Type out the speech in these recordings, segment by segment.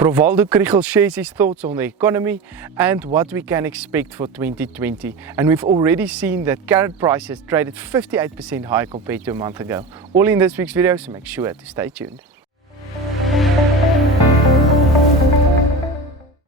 Prof Waldo Krugell shares his thoughts on the economy and what we can expect for 2020. And we've already seen that carrot prices traded 58% higher compared to a month ago. All in this week's video, so make sure to stay tuned.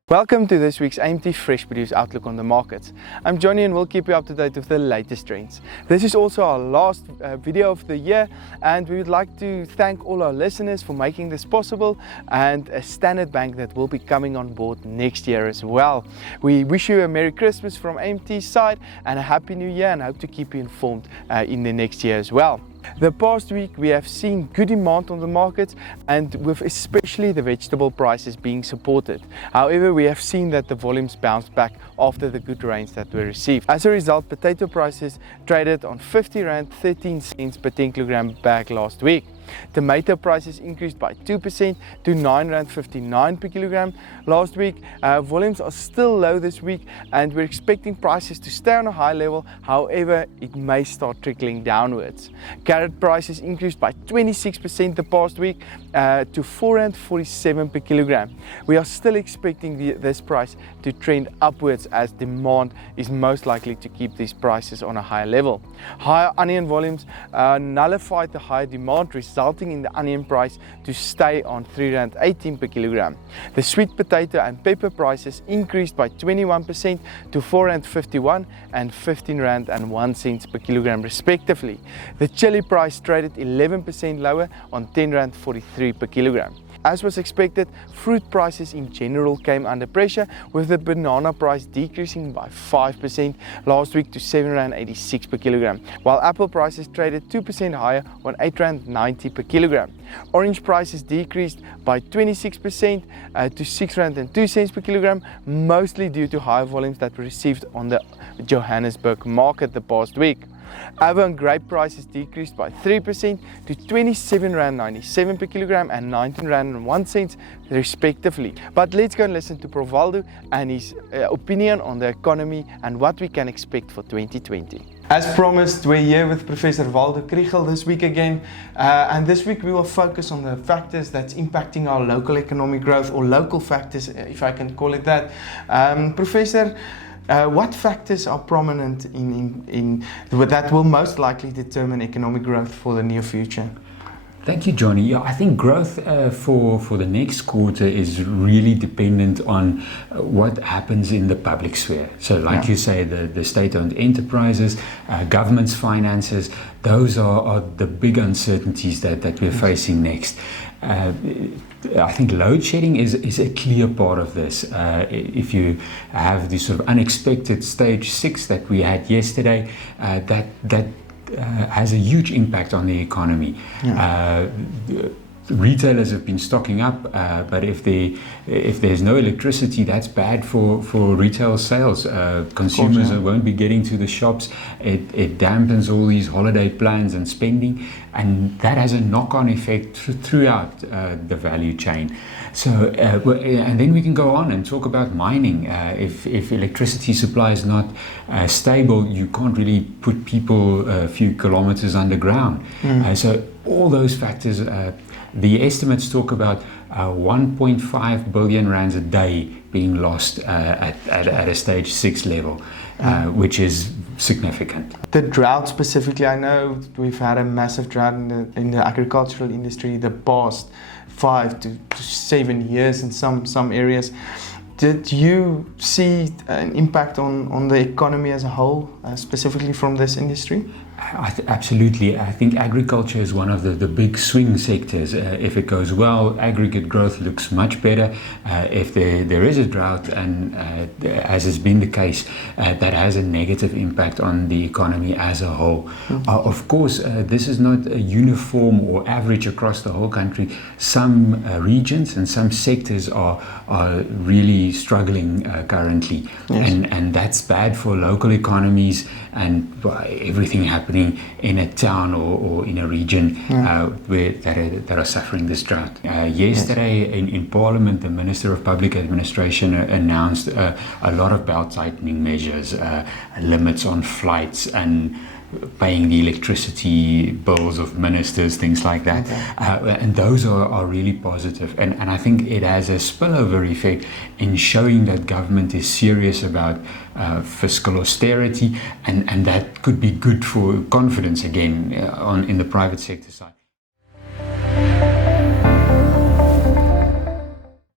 Welcome to this week's AMT Fresh Produce Outlook on the markets. I'm Johnny and we'll keep you up to date with the latest trends. This is also our last video of the year, and we would like to thank all our listeners for making this possible, and a Standard Bank that will be coming on board next year as well. We wish you a Merry Christmas from AMT's side and a Happy New Year, and hope to keep you informed in the next year as well. The past week we have seen good demand on the markets, and with especially the vegetable prices being supported. However, we have seen that the volumes bounced back after the good rains that were received. As a result, potato prices traded on R50.13 per 10 kilogram bag last week. Tomato prices increased by 2% to R9.59 per kilogram last week. Volumes are still low this week, and we're expecting prices to stay on a high level. However, it may start trickling downwards. Carrot prices increased by 26% the past week to R4.47 per kilogram. We are still expecting this price to trend upwards, as demand is most likely to keep these prices on a higher level. Higher onion volumes nullified the higher demand, resulting in the onion price to stay on R3.18 per kilogram. The sweet potato and pepper prices increased by 21% to R4.51 and R15.01 per kilogram respectively. The chili price traded 11% lower on R10.43 per kilogram. As was expected, fruit prices in general came under pressure, with the banana price decreasing by 5% last week to R7.86 per kilogram, while apple prices traded 2% higher on R8.90 per kilogram. Orange prices decreased by 26% to R6.02 per kilogram, mostly due to higher volumes that were received on the Johannesburg market the past week. Avo and grape prices decreased by 3% to R27.97 per kilogram and R19.01 respectively. But let's go and listen to Prof Waldo and his opinion on the economy and what we can expect for 2020. As promised, we're here with Professor Waldo Krugell this week again, and this week we will focus on the factors that's impacting our local economic growth, or local factors, if I can call it that. Professor, what factors are prominent in that will most likely determine economic growth for the near future? Thank you, Johnny. Yeah, I think growth for the next quarter is really dependent on what happens in the public sphere. So like you say, the state-owned enterprises, government's finances, those are the big uncertainties that we're facing next. I think load shedding is a clear part of this. If you have this sort of unexpected stage 6 that we had yesterday, that has a huge impact on the economy. Retailers have been stocking up, but if there's no electricity, that's bad for retail sales. Consumers won't be getting to the shops. It dampens all these holiday plans and spending, and that has a knock-on effect throughout the value chain. So, and then we can go on and talk about mining. If electricity supply is not stable, you can't really put people a few kilometers underground. So all those factors. The estimates talk about 1.5 billion rands a day being lost at a stage 6 level, which is significant. The drought specifically, I know we've had a massive drought in the agricultural industry the past 5 to 7 years in some areas. Did you see an impact on the economy as a whole, specifically from this industry? Absolutely. I think agriculture is one of the big swing sectors. If it goes well, aggregate growth looks much better. If there is a drought, and as has been the case, that has a negative impact on the economy as a whole. Of course, this is not a uniform or average across the whole country. Some regions and some sectors are really struggling currently, and that's bad for local economies and everything happening in a town or in a region that are suffering this drought. Yesterday in Parliament, the Minister of Public Administration announced a lot of belt-tightening measures, limits on flights, and paying the electricity bills of ministers, things like that. And those are really positive. And I think it has a spillover effect in showing that government is serious about fiscal austerity, and that could be good for confidence again in the private sector side.